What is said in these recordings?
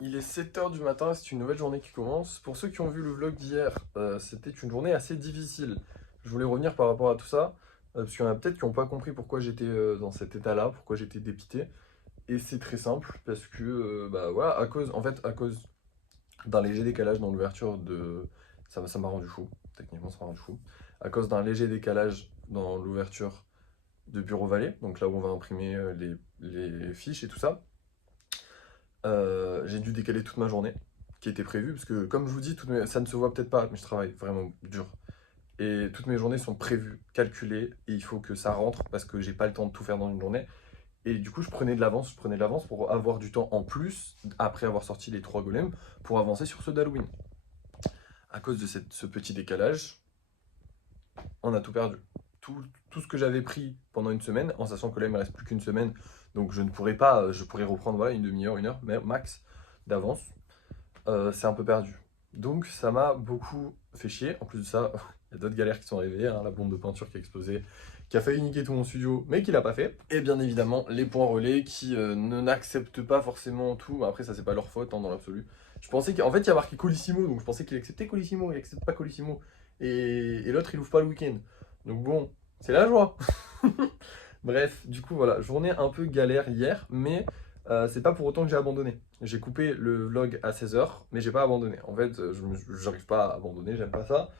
Il est 7 h du matin, c'est une nouvelle journée qui commence. Pour ceux qui ont vu le vlog d'hier, c'était une journée assez difficile. Je voulais revenir par rapport à tout ça, parce qu'il y en a peut-être qui n'ont pas compris pourquoi j'étais dans cet état-là, pourquoi j'étais dépité. Et c'est très simple, parce que, bah voilà, à cause d'un léger décalage dans l'ouverture de... Ça m'a rendu fou, techniquement ça m'a rendu fou. À cause d'un léger décalage dans l'ouverture de Bureau Vallée, donc là où on va imprimer les fiches et tout ça. J'ai dû décaler toute ma journée qui était prévue parce que comme je vous dis, ça ne se voit peut-être pas, mais je travaille vraiment dur. Et toutes mes journées sont prévues, calculées, et il faut que ça rentre parce que j'ai pas le temps de tout faire dans une journée. Et du coup, je prenais de l'avance pour avoir du temps en plus, après avoir sorti les 3 golems, pour avancer sur ceux d'Halloween. À cause de ce petit décalage, on a tout perdu. Tout ce que j'avais pris pendant une semaine, en sachant que là il me reste plus qu'une semaine, donc je ne pourrais pas, je pourrais reprendre voilà, une demi-heure, une heure max d'avance, c'est un peu perdu. Donc ça m'a beaucoup fait chier. En plus de ça, il y a d'autres galères qui sont arrivées, hein, la bombe de peinture qui a explosé, qui a failli niquer tout mon studio, mais qui l'a pas fait. Et bien évidemment, les points relais qui n'acceptent pas forcément tout, après ça c'est pas leur faute hein, dans l'absolu. Je pensais qu'en fait il y a marqué Colissimo, donc je pensais qu'il acceptait Colissimo, il accepte pas Colissimo. Et l'autre il ouvre pas le week-end. Donc bon, c'est la joie. Bref, du coup voilà, journée un peu galère hier, mais c'est pas pour autant que j'ai abandonné. J'ai coupé le vlog à 16 h, mais j'ai pas abandonné. En fait, j'arrive pas à abandonner, j'aime pas ça.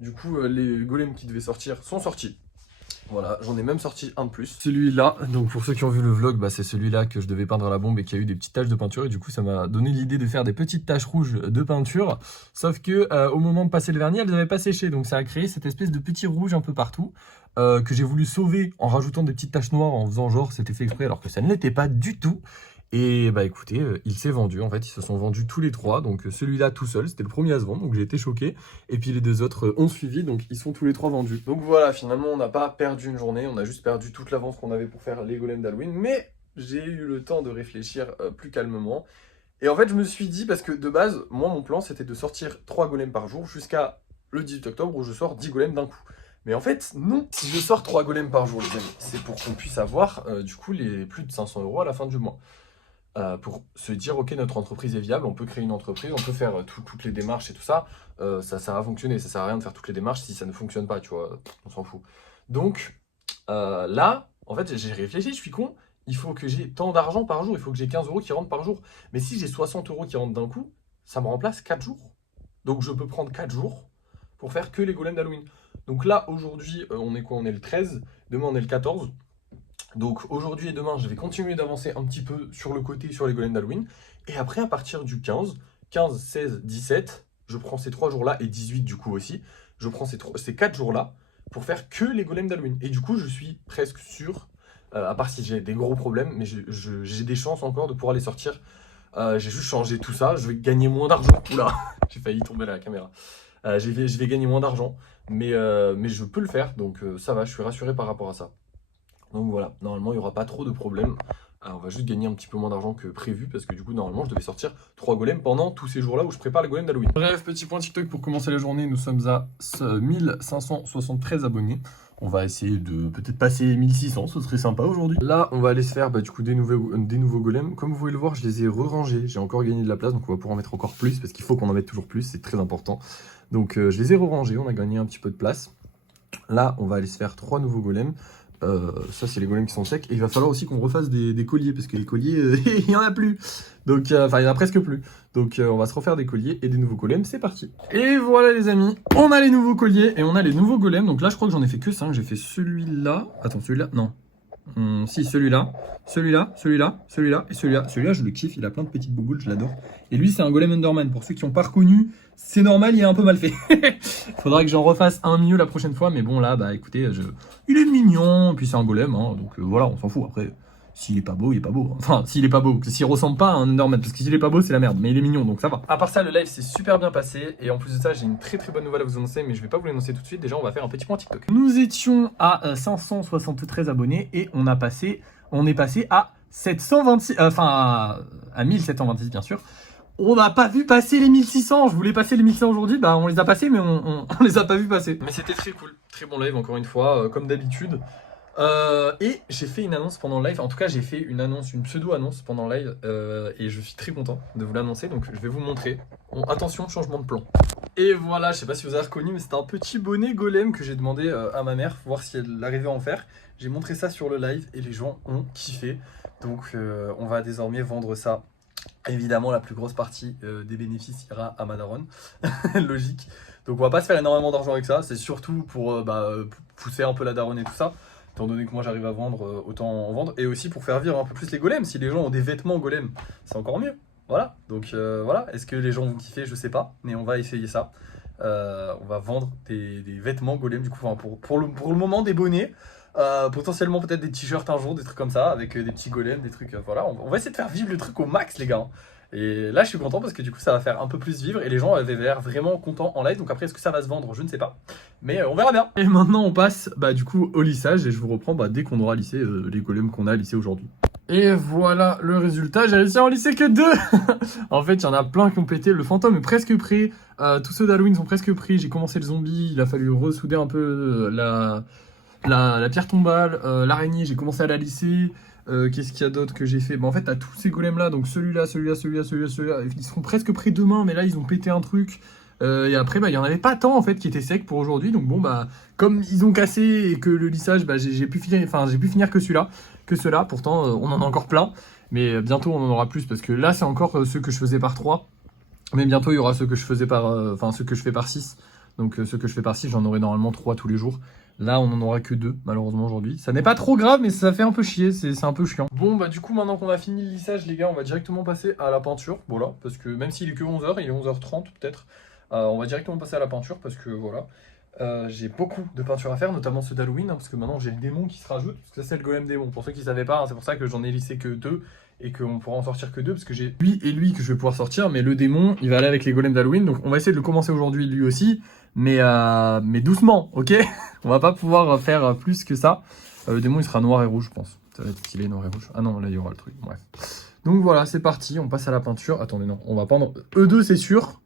Du coup, les golems qui devaient sortir sont sortis. Voilà, j'en ai même sorti un de plus. Celui-là, donc pour ceux qui ont vu le vlog, bah, c'est celui-là que je devais peindre à la bombe et qui a eu des petites taches de peinture. Et du coup, ça m'a donné l'idée de faire des petites taches rouges de peinture. Sauf que au moment de passer le vernis, elles n'avaient pas séché. Donc ça a créé cette espèce de petit rouge un peu partout. Que j'ai voulu sauver en rajoutant des petites taches noires en faisant genre c'était fait exprès alors que ça ne l'était pas du tout. Et bah écoutez, il s'est vendu, en fait ils se sont vendus tous les trois, donc celui-là tout seul, c'était le premier à se vendre, donc j'ai été choqué, et puis les deux autres ont suivi, donc ils sont tous les trois vendus. Donc voilà, finalement on n'a pas perdu une journée, on a juste perdu toute l'avance qu'on avait pour faire les golems d'Halloween, mais j'ai eu le temps de réfléchir plus calmement. Et en fait je me suis dit, parce que de base, moi mon plan c'était de sortir 3 golems par jour jusqu'à le 18 octobre où je sors 10 golems d'un coup. Mais en fait, non. Si je sors 3 golems par jour, les amis, c'est pour qu'on puisse avoir du coup les plus de 500 € à la fin du mois. Pour se dire, ok, notre entreprise est viable, on peut créer une entreprise, on peut faire toutes les démarches et tout ça, ça sert à fonctionner, ça sert à rien de faire toutes les démarches si ça ne fonctionne pas, tu vois, on s'en fout. Donc là, en fait, j'ai réfléchi, je suis con, il faut que j'ai tant d'argent par jour, il faut que j'ai 15 € qui rentrent par jour. Mais si j'ai 60 € qui rentrent d'un coup, ça me remplace 4 jours. Donc je peux prendre 4 jours pour faire que les golems d'Halloween. Donc là, aujourd'hui, on est quoi? On est le 13, demain on est le 14. Donc aujourd'hui et demain, je vais continuer d'avancer un petit peu sur le côté sur les golems d'Halloween. Et après, à partir du 15, 16, 17, je prends ces 3 jours-là, et 18 du coup aussi, je prends ces 4 jours-là pour faire que les golems d'Halloween. Et du coup, je suis presque sûr, à part si j'ai des gros problèmes, mais j'ai des chances encore de pouvoir les sortir. J'ai juste changé tout ça, je vais gagner moins d'argent. Oula, j'ai failli tomber la caméra. Je vais gagner moins d'argent, mais je peux le faire, donc ça va, je suis rassuré par rapport à ça. Donc voilà, normalement il n'y aura pas trop de problèmes. On va juste gagner un petit peu moins d'argent que prévu parce que du coup normalement je devais sortir 3 golems pendant tous ces jours-là où je prépare les golems d'Halloween. Bref, petit point TikTok pour commencer la journée, nous sommes à 1573 abonnés. On va essayer de peut-être passer 1600, ce serait sympa aujourd'hui. Là, on va aller se faire du coup des nouveaux golems. Comme vous pouvez le voir, je les ai re-rangés. J'ai encore gagné de la place, donc on va pouvoir en mettre encore plus parce qu'il faut qu'on en mette toujours plus, c'est très important. Donc je les ai re-rangés, on a gagné un petit peu de place. Là, on va aller se faire 3 nouveaux golems. Ça c'est les golems qui sont secs et il va falloir aussi qu'on refasse des colliers parce que les colliers il y en a plus, donc enfin il y en a presque plus, donc on va se refaire des colliers et des nouveaux golems, c'est parti. Et voilà les amis, on a les nouveaux colliers et on a les nouveaux golems. Donc là je crois que j'en ai fait que 5, j'ai fait celui-là, attends celui-là, non, si celui-là, celui-là, celui-là, celui-là et celui-là. Celui-là je le kiffe, il a plein de petites bouboules, je l'adore. Et lui c'est un golem Enderman, pour ceux qui n'ont pas reconnu, c'est normal, il est un peu mal fait. Faudra que j'en refasse un mieux la prochaine fois, mais bon là bah écoutez, il est mignon, puis c'est un golem, hein, donc voilà, on s'en fout. Après, s'il est pas beau, il est pas beau. Enfin, s'il est pas beau, s'il ressemble pas à un Enderman, parce que s'il est pas beau, c'est la merde, mais il est mignon, donc ça va. À part ça, le live s'est super bien passé, et en plus de ça, j'ai une très bonne nouvelle à vous annoncer, mais je vais pas vous l'annoncer tout de suite. Déjà, on va faire un petit point TikTok. Nous étions à 573 abonnés, et on est passé à 726, enfin à 1726 bien sûr. On n'a pas vu passer les 1600, je voulais passer les 1100 aujourd'hui, bah on les a passés mais on les a pas vu passer. Mais c'était très cool, très bon live encore une fois, comme d'habitude. Et j'ai fait une annonce pendant le live, en tout cas j'ai fait une annonce, une pseudo-annonce pendant le live, et je suis très content de vous l'annoncer, donc je vais vous montrer. Bon, attention, changement de plan. Et voilà, je sais pas si vous avez reconnu, mais c'était un petit bonnet golem que j'ai demandé à ma mère, voir si elle arrivait à en faire. J'ai montré ça sur le live et les gens ont kiffé, donc on va désormais vendre ça. Évidemment, la plus grosse partie des bénéfices ira à ma daronne, logique. Donc on va pas se faire énormément d'argent avec ça, c'est surtout pour pousser un peu la daronne et tout ça. Étant donné que moi j'arrive à vendre, autant en vendre. Et aussi pour faire vivre un peu plus les golems. Si les gens ont des vêtements golems, c'est encore mieux. Voilà, donc voilà. Est-ce que les gens vont kiffer? Je sais pas, mais on va essayer ça. On va vendre des vêtements golems, du coup, enfin, pour le moment, des bonnets. Potentiellement peut-être des t-shirts un jour, des trucs comme ça, avec des petits golems, des trucs. Voilà, on va essayer de faire vivre le truc au max, les gars. Et là, je suis content parce que du coup, ça va faire un peu plus vivre et les gens avaient l'air vraiment contents en live. Donc après, est-ce que ça va se vendre? Je ne sais pas. Mais on verra bien. Et maintenant, on passe du coup au lissage et je vous reprends dès qu'on aura lissé les golems qu'on a lissés aujourd'hui. Et voilà le résultat, j'ai réussi à en lisser que 2. En fait, il y en a plein qui ont pété. Le fantôme est presque prêt. Tous ceux d'Halloween sont presque prêts. J'ai commencé le zombie. Il a fallu ressouder un peu la pierre tombale. L'araignée, j'ai commencé à la lisser. Qu'est-ce qu'il y a d'autre que j'ai fait? En fait, t'as tous ces golems là. Donc celui-là, celui-là. Ils seront presque prêts demain. Mais là, ils ont pété un truc. Et après, il y en avait pas tant en fait qui étaient secs pour aujourd'hui. Donc bon, comme ils ont cassé et que le lissage, j'ai pu finir que celui-là. Que ceux-là, pourtant on en a encore plein, mais bientôt on en aura plus parce que là c'est encore ceux que je faisais par 3, mais bientôt il y aura ceux que je faisais ceux que je fais par 6, donc ceux que je fais par 6 j'en aurai normalement 3 tous les jours. Là on en aura que 2 malheureusement aujourd'hui, ça n'est pas trop grave mais ça fait un peu chier, c'est un peu chiant. Bon du coup maintenant qu'on a fini le lissage les gars, on va directement passer à la peinture, voilà, parce que même s'il est que 11h, il est 11h30 peut-être, on va directement passer à la peinture parce que voilà. J'ai beaucoup de peintures à faire, notamment ceux d'Halloween, parce que maintenant j'ai le démon qui se rajoute, parce que ça c'est le golem démon. Pour ceux qui ne savaient pas, c'est pour ça que j'en ai lissé que 2 et qu'on pourra en sortir que 2, parce que j'ai lui et lui que je vais pouvoir sortir, mais le démon il va aller avec les golems d'Halloween, donc on va essayer de le commencer aujourd'hui lui aussi, mais doucement, ok. On va pas pouvoir faire plus que ça. Le démon il sera noir et rouge, je pense. Ça va être stylé, noir et rouge. Ah non, là il y aura le truc, bref. Donc voilà, c'est parti, on passe à la peinture. Attendez, non, on va peindre E2 c'est sûr.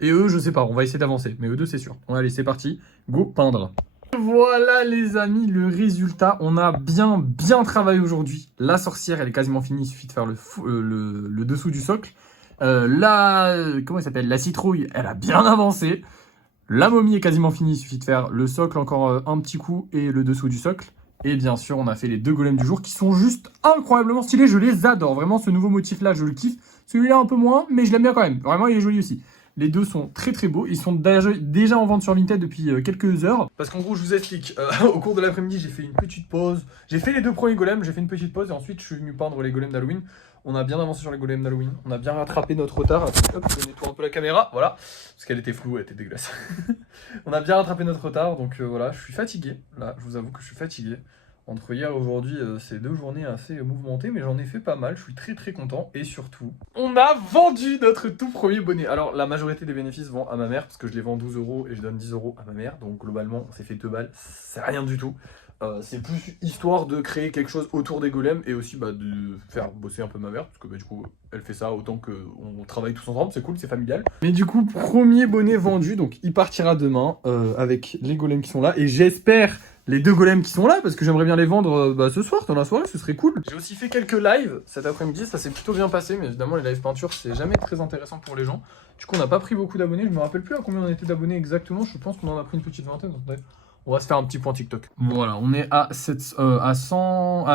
Et eux, je sais pas, on va essayer d'avancer. Mais eux deux, c'est sûr. Allez, c'est parti. Go, peindre. Voilà les amis, le résultat. On a bien travaillé aujourd'hui. La sorcière, elle est quasiment finie. Il suffit de faire le dessous du socle. Comment elle s'appelle? La citrouille, elle a bien avancé. La momie est quasiment finie. Il suffit de faire le socle encore un petit coup et le dessous du socle. Et bien sûr, on a fait les 2 golems du jour qui sont juste incroyablement stylés. Je les adore. Vraiment, ce nouveau motif-là, je le kiffe. Celui-là, un peu moins, mais je l'aime bien quand même. Vraiment, il est joli aussi. Les deux sont très beaux, ils sont déjà en vente sur Vinted depuis quelques heures. Parce qu'en gros, je vous explique, au cours de l'après-midi, j'ai fait une petite pause. J'ai fait les 2 premiers golems, j'ai fait une petite pause et ensuite je suis venu peindre les golems d'Halloween. On a bien avancé sur les golems d'Halloween, on a bien rattrapé notre retard. Hop, je nettoie un peu la caméra, voilà. Parce qu'elle était floue, elle était dégueulasse. On a bien rattrapé notre retard, donc voilà, je suis fatigué. Là, je vous avoue que je suis fatigué. Entre hier et aujourd'hui, c'est 2 journées assez mouvementées, mais j'en ai fait pas mal, je suis très content. Et surtout, on a vendu notre tout premier bonnet. Alors, la majorité des bénéfices vont à ma mère, parce que je les vends 12 € et je donne 10 € à ma mère. Donc globalement, on s'est fait 2 balles, c'est rien du tout. C'est plus histoire de créer quelque chose autour des golems et aussi de faire bosser un peu ma mère, parce que du coup, elle fait ça autant qu'on travaille tous ensemble, c'est cool, c'est familial. Mais du coup, premier bonnet vendu, donc il partira demain avec les golems qui sont là, et j'espère les 2 golems qui sont là, parce que j'aimerais bien les vendre ce soir, dans la soirée, ce serait cool. J'ai aussi fait quelques lives cet après-midi, ça s'est plutôt bien passé, mais évidemment les lives peinture, c'est jamais très intéressant pour les gens. Du coup, on n'a pas pris beaucoup d'abonnés, je me rappelle plus à combien on était d'abonnés exactement, je pense qu'on en a pris une petite vingtaine. On va se faire un petit point TikTok. Voilà, on est à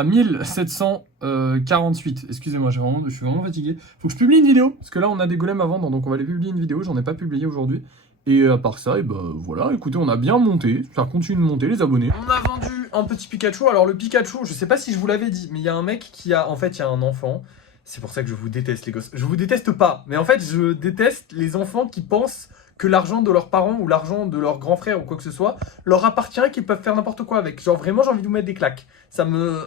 1748. Excusez-moi, je suis vraiment fatigué. Faut que je publie une vidéo, parce que là, on a des golems à vendre, donc on va les publier une vidéo. J'en ai pas publié aujourd'hui. Et à part ça, voilà, écoutez, on a bien monté. Ça continue de monter, les abonnés. On a vendu un petit Pikachu. Alors, le Pikachu, je sais pas si je vous l'avais dit, mais il y a un mec qui a... En fait, il y a un enfant. C'est pour ça que je vous déteste, les gosses. Je vous déteste pas, mais en fait, je déteste les enfants qui pensent que l'argent de leurs parents ou l'argent de leurs grands frères ou quoi que ce soit leur appartient et qu'ils peuvent faire n'importe quoi avec. Genre vraiment j'ai envie de vous mettre des claques. Ça me...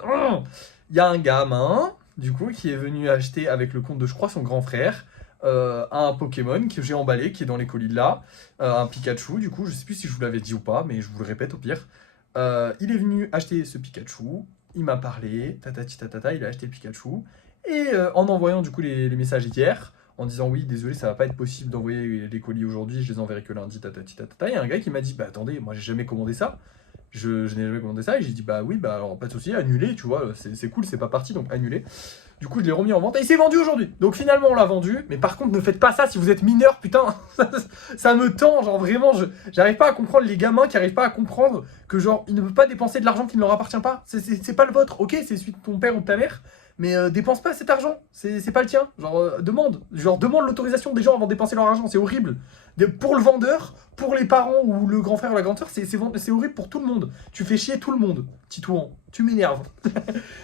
Il y a un gamin du coup qui est venu acheter avec le compte de je crois son grand frère un Pokémon que j'ai emballé qui est dans les colis là. Un Pikachu du coup, je sais plus si je vous l'avais dit ou pas mais je vous le répète au pire. Il est venu acheter ce Pikachu, il m'a parlé, il a acheté le Pikachu. Et en envoyant du coup les messages hier, en disant oui, désolé, ça va pas être possible d'envoyer les colis aujourd'hui, je les enverrai que lundi, il y a un gars qui m'a dit, bah attendez, moi j'ai jamais commandé ça. Je n'ai jamais commandé ça. Et j'ai dit, bah oui, bah alors pas de souci, annulé, tu vois, c'est cool, c'est pas parti, donc annulé. Du coup, je l'ai remis en vente et il s'est vendu aujourd'hui. Donc finalement, on l'a vendu. Mais par contre, ne faites pas ça si vous êtes mineur, putain. Ça me tend, genre vraiment, j'arrive pas à comprendre les gamins qui arrivent pas à comprendre que genre, ils ne peuvent pas dépenser de l'argent qui ne leur appartient pas. C'est pas le vôtre, ok, c'est celui de ton père ou de ta mère. Mais dépense pas cet argent, c'est pas le tien. Demande l'autorisation des gens avant de dépenser leur argent, c'est horrible. Pour le vendeur, pour les parents ou le grand frère ou la grande sœur, c'est horrible pour tout le monde. Tu fais chier tout le monde, Titouan. Tu m'énerves.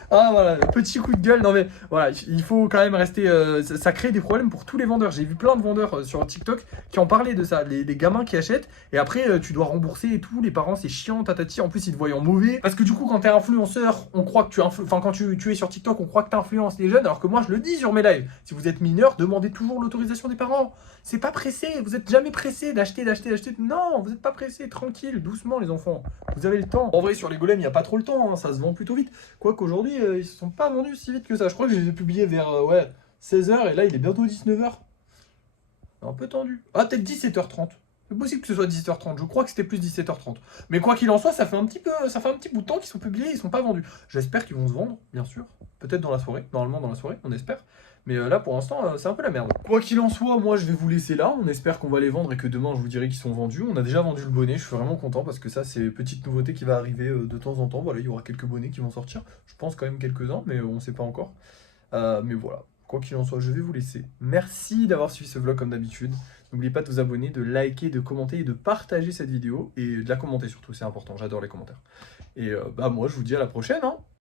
Ah voilà, petit coup de gueule. Non mais voilà, il faut quand même rester. Ça crée des problèmes pour tous les vendeurs. J'ai vu plein de vendeurs sur TikTok qui en parlaient de ça. Les gamins qui achètent et après tu dois rembourser et tout. Les parents c'est chiant, tatati. En plus ils te voient en mauvais. Parce que du coup quand t'es influenceur, on croit que quand tu es sur TikTok, on croit que t'influences les jeunes. Alors que moi je le dis sur mes lives. Si vous êtes mineur, demandez toujours l'autorisation des parents. C'est pas pressé. Vous êtes jamais pressé d'acheter. Non, vous êtes pas pressé. Tranquille, doucement les enfants. Vous avez le temps. En vrai sur les golems il y a pas trop le temps. Hein, ça se vend plutôt vite. Quoi qu'aujourd'hui, ils se sont pas vendus si vite que ça. Je crois que je les ai publiés vers 16h et là, il est bientôt 19h. Un peu tendu. Ah, peut-être 17h30. C'est possible que ce soit 17h30. Je crois que c'était plus 17h30. Mais quoi qu'il en soit, ça fait un petit bout de temps qu'ils sont publiés, ils sont pas vendus. J'espère qu'ils vont se vendre, bien sûr. Peut-être dans la soirée. Normalement, dans la soirée, on espère. Mais là, pour l'instant, c'est un peu la merde. Quoi qu'il en soit, moi, je vais vous laisser là. On espère qu'on va les vendre et que demain, je vous dirai qu'ils sont vendus. On a déjà vendu le bonnet. Je suis vraiment content parce que ça, c'est une petite nouveauté qui va arriver de temps en temps. Voilà, il y aura quelques bonnets qui vont sortir. Je pense quand même quelques-uns, mais on ne sait pas encore. Mais voilà. Quoi qu'il en soit, je vais vous laisser. Merci d'avoir suivi ce vlog comme d'habitude. N'oubliez pas de vous abonner, de liker, de commenter et de partager cette vidéo. Et de la commenter surtout, c'est important. J'adore les commentaires. Et bah moi, je vous dis à la prochaine, hein.